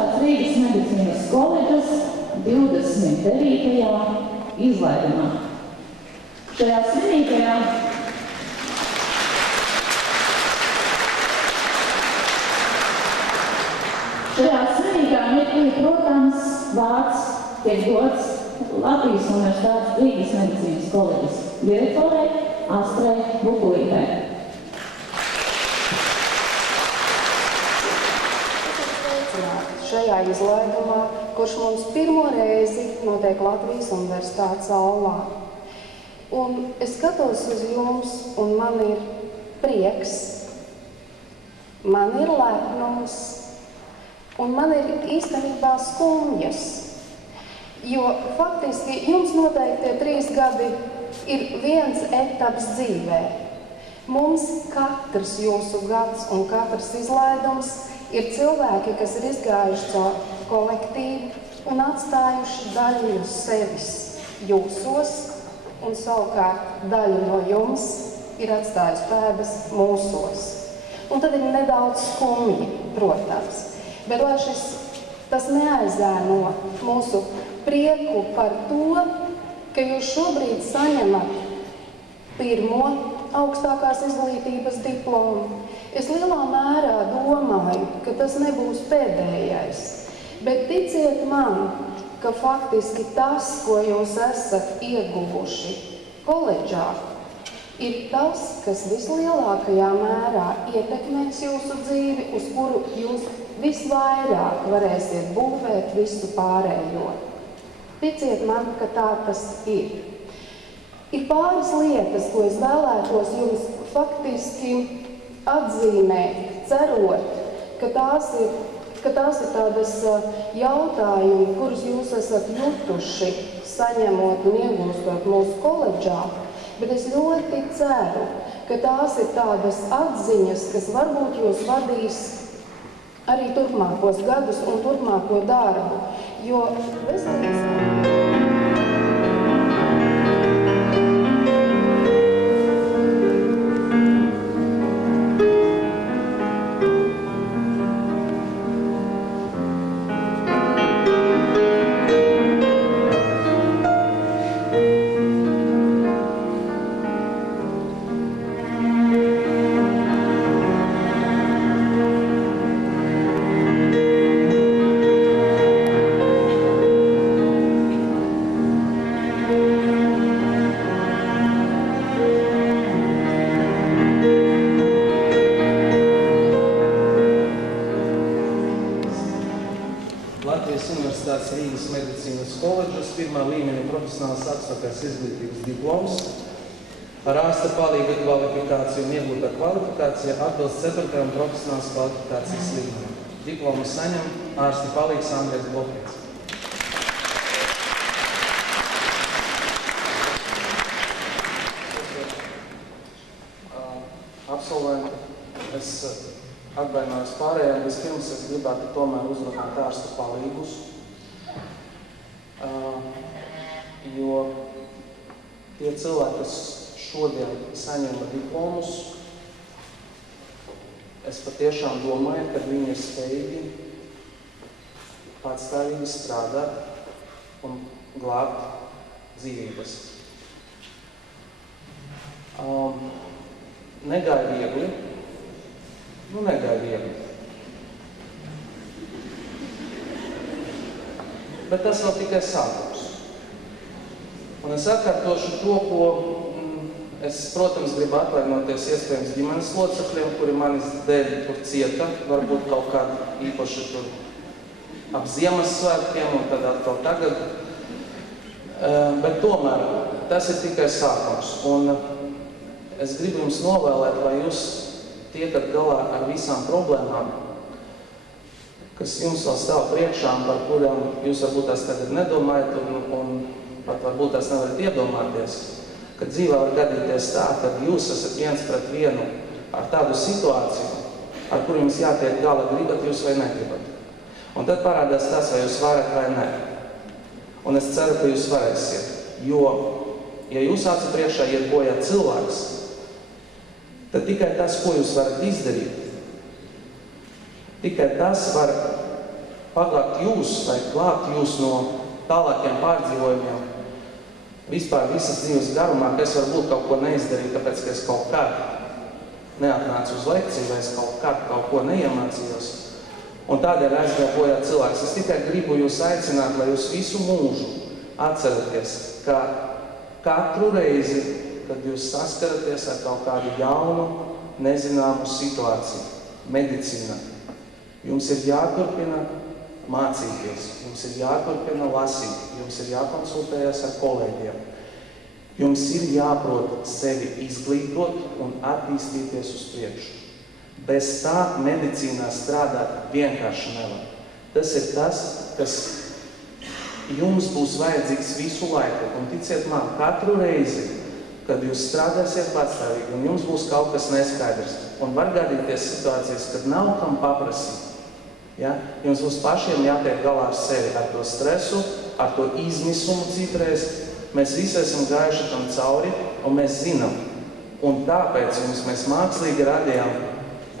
dažādas Rīgas medicīnas koledžas 29. izlaidumā. Šajā svinīgā mirklī, protams, vārds tiek dots Latvijas Universitātes Rīgas medicīnas koledžas direktorei Astrai Bukulītei. Šajā izlaidumā, kurš mums pirmo reizi notiek Latvijas Universitātes aulā. Un es skatos uz jums, un man ir prieks, man ir lepnums, un man ir īstenībā skumjas. Jo faktiski jums noteikti tie 3 gadi ir viens etaps dzīvē. Mums katrs jūsu gads un katrs izlaidums ir cilvēki, kas ir izgājuši caur kolektīvu un atstājuši daļu no sevis jūsos, un savukārt daļu no jums ir atstājusi pēdas mūsos. Un tad ir nedaudz skumji, protams, bet lai tas neaizēno mūsu prieku par to, ka jūs šobrīd saņemat pirmo augstākās izglītības diplomu. Es lielā mērā domāju, ka tas nebūs pēdējais, bet ticiet man, ka faktiski tas, ko jūs esat ieguvuši koledžā, ir tas, kas vislielākajā mērā ietekmēs jūsu dzīvi, uz kuru jūs visvairāk varēsiet būvēt visu pārējo. Ticiet man, ka tā tas ir. Ir pāris lietas, ko es vēlētos jums faktiski atzīmēt, cerot, ka tās ir tādas jautājumi, kurus jūs esat jutuši, saņemot un iegūstot mūsu koledžā, bet es ļoti ceru, ka tās ir tādas atziņas, kas varbūt jūs vadīs arī turpmākos gadus un turpmāko darbu, jo Rīgas medicīnas koledžas pirmā līmeņa profesionāls augstākās izglītības diploms ar ārsta palīga kvalifikāciju un iegūtā kvalifikācija atbilst 4. profesionālas kvalifikācijas līmenim. Diplomu saņem ārsta palīgs Andrejs Blokets. Absolventi, es atvainojos pārējiem, vispirms es gribētu tomēr uzrunāt ārsta palīgus, jo tie cilvēki, kas šodien saņēma diplomus, es patiešām domāju, ka viņi ir spējīgi patstāvīgi strādāt un glābt dzīvības. Negāja viegli. Bet tas vēl tikai sākums. Un es atkārtošu to, ko es, protams, gribu atvainoties iespējams ģimenes locekļiem, kuri manis dēļ tur cieta, varbūt kaut kādi īpaši tur ap Ziemassvētkiem un tad atkal tagad. Bet tomēr tas ir tikai sākums. Un es gribu jums novēlēt, lai jūs tiekat galā ar visām problēmām, kas jums vēl stāv priekšā, par kurām jūs varbūt tās tagad nedomājat un pat varbūt tās nevarat iedomāties, ka dzīvē var gadīties tā, ka jūs esat viens pret vienu ar tādu situāciju, ar kuru jums jātiek galā, gribat jūs vai negribat. Un tad parādās tas, vai jūs varat vai nē. Un es ceru, ka jūs varēsiet, jo, ja jūs acu priekšā iet bojā cilvēks, tad tikai tas, ko jūs varat izdarīt, tikai tas var paglābt jūs vai glābt jūs no tālākiem pārdzīvojumiem vispār visas dzīves garumā, ka es varbūt kaut ko neizdarīju, tāpēc, ka es kaut kā neatnācu uz lekciju, vai es kaut ko neiemācījos. Un tādēļ aizgāja bojā cilvēks. Es tikai gribu jūs aicināt, lai jūs visu mūžu atceraties, ka katru reizi, kad jūs saskaraties ar kaut kādu jaunu, nezināmu situāciju, medicīnā, jums ir jāturpina mācīties, jums ir jāturpina lasīt, jums ir jākonsultējas ar kolēģiem. Jums ir jāprot sevi izglītot un attīstīties uz priekšu. Bez tā medicīnā strādāt vienkārši nevar. Tas ir tas, kas jums būs vajadzīgs visu laiku. Un ticiet man, katru reizi, kad jūs strādāsiet patstāvīgi un jums būs kaut kas neskaidrs, un var gadīties situācijas, kad nav kam paprasīt, ja? Jums būs pašiem jātiek galā ar sevi, ar to stresu, ar to izmisumu citreiz. Mēs visi esam gājuši tam cauri, un mēs zinām. Un tāpēc jums mēs mākslīgi radījām,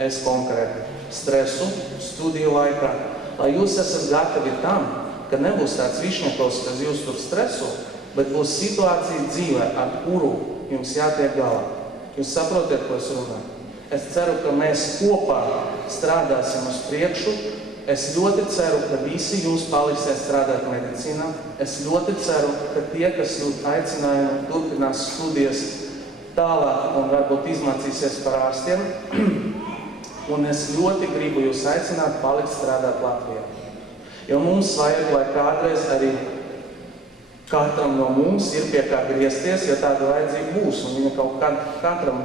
es konkrēti, stresu studiju laikā, lai jūs esat gatavi tam, ka nebūs tāds višņakovs, kas jūs tur streso, bet būs situācija dzīvē, ar kuru jums jātiek galā. Jūs saprotiet, ko es runāju? Es ceru, ka mēs kopā strādāsim uz priekšu. Es ļoti ceru, ka visi jūs paliksiet strādāt medicīnā. Es ļoti ceru, ka tie, kas jūt aicinājumu, turpinās studijas tālāk un varbūt izmācīsies par ārstiem. Un es ļoti gribu jūs aicināt palikt strādāt Latvijā. Jo mums vajag, lai kādreiz arī katram no mums ir pie kā griezties, ja tāda vajadzība būs. Un viņa kaut katram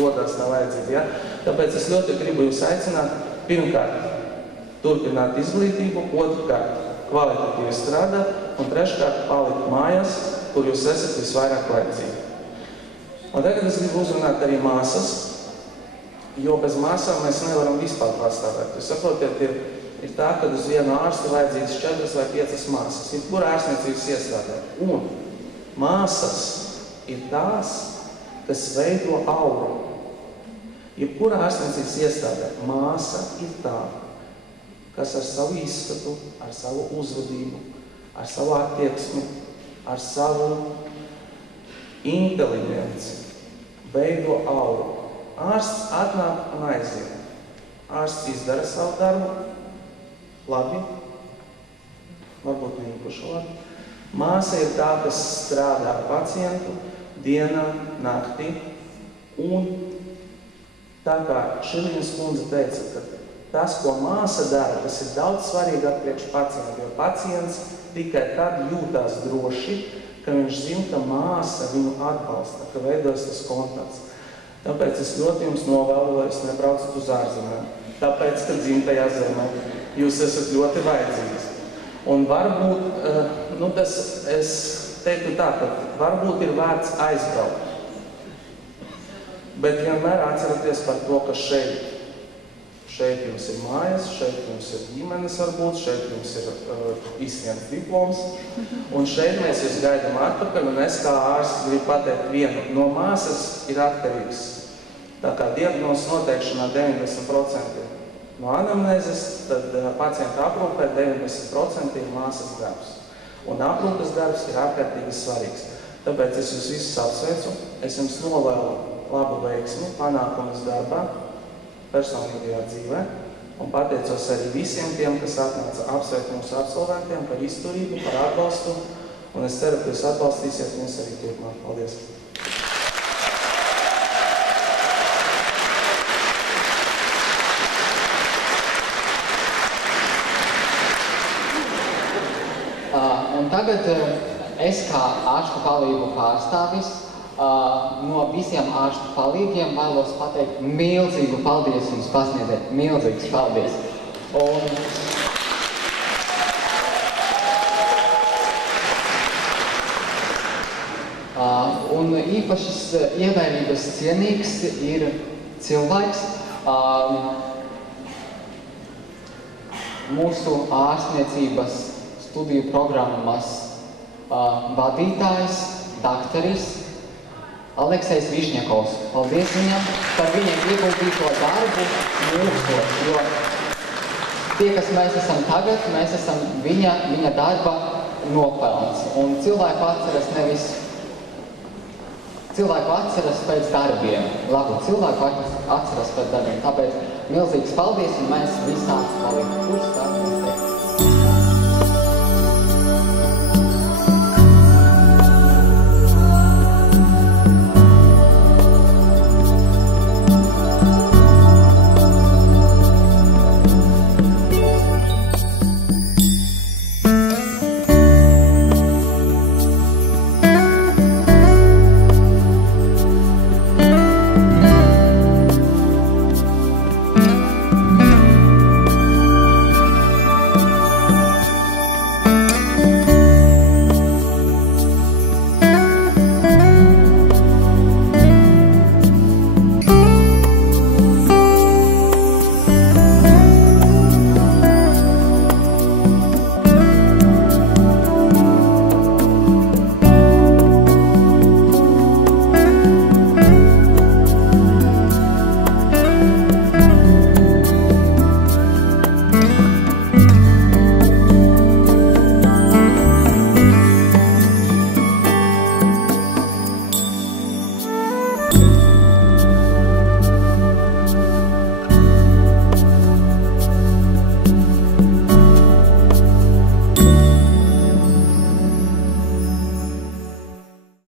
rodās tā vajadzība. Ja? Tāpēc es ļoti gribu jūs aicināt pirmkārt turpināt izglītību, otrkārt kvalitatīvi strādāt un treškārt palikt mājās, kur jūs esat visvairāk vajadzīgi. Un tagad es gribu uzrunāt arī māsas, jo bez māsām mēs nevaram vispār pastāvēt. Jūs saprotiet, ir tā, ka uz vienu ārstu vajadzīgas 4 vai 5 māsas. Ir kur ārstniecības iestrādā. Un māsas ir tās, kas veido auru. Jebkurā ārstniecības iestrādā māsa ir tā, kas ar savu izskatu, ar savu uzvedību, ar savu attieksmi, ar savu inteliģenci veido auru. Ārsts atnāk un aiziet. Ārsts izdara savu darbu, labi, varbūt ne īpaši labi. Māsa ir tā, kas strādā ar pacientu dienā, naktī, un tā kā Šilīnas kundze teica, ka tas, ko māsa dara, tas ir daudz svarīgāk priekš pacientu, jo pacients tikai tad jūtās droši, ka viņš zina, ka māsa viņu atbalsta, ka veidojas tas kontakts. Tāpēc es ļoti jums novēlu, lai jūs nebraucat uz ārzemēm. Tāpēc, ka dzimtajā zemē jūs esat ļoti vajadzīgs. Un varbūt, es teiktu tā, ka varbūt ir vērts aizbraukt. Bet vienmēr atceraties par to, ka šeit jums ir mājas, šeit jums ir ģimenes varbūt, šeit jums ir izsniegts diploms, un šeit mēs jūs gaidām atpakaļ, un es kā ārsts gribu pateikt vienu. No māsas ir atkarīgs. Tā kā diagnozes noteikšanā 90% no anamnēzes, tad pacienta aprūpē 90% ir māsas darbs. Un aprūpes darbs ir ārkārtīgi svarīgs. Tāpēc es jūs visus apsveicu, es jums novēlu labu veiksmi, panākumus darbā, personīgajā dzīvē, un pateicos arī visiem tiem, kas atnāca apsveikt mūsu absolventiem par izturību, par atbalstu, un es ceru, ka jūs atbalstīsiet viņus arī turpmāk. Paldies! Un tagad es kā ārstu palīgu pārstāvis no visiem ārstu palīgiem vēlos pateikt milzīgu paldies jums pasniedzēt. Milzīgs paldies! Un īpašas ievērības cienīgs ir cilvēks, mūsu ārstniecības studiju programmas vadītājs, daktaris Aleksejs Višņakovs. Paldies viņam par viņa ieguldīto darbu mūsos, jo tie, kas mēs esam tagad, mēs esam viņa darba nopelns. Un cilvēku atceras pēc darbiem. Labu cilvēku atceras pēc darbiem. Tāpēc milzīgs paldies, un mēs visā palīdam. Kurš stāv?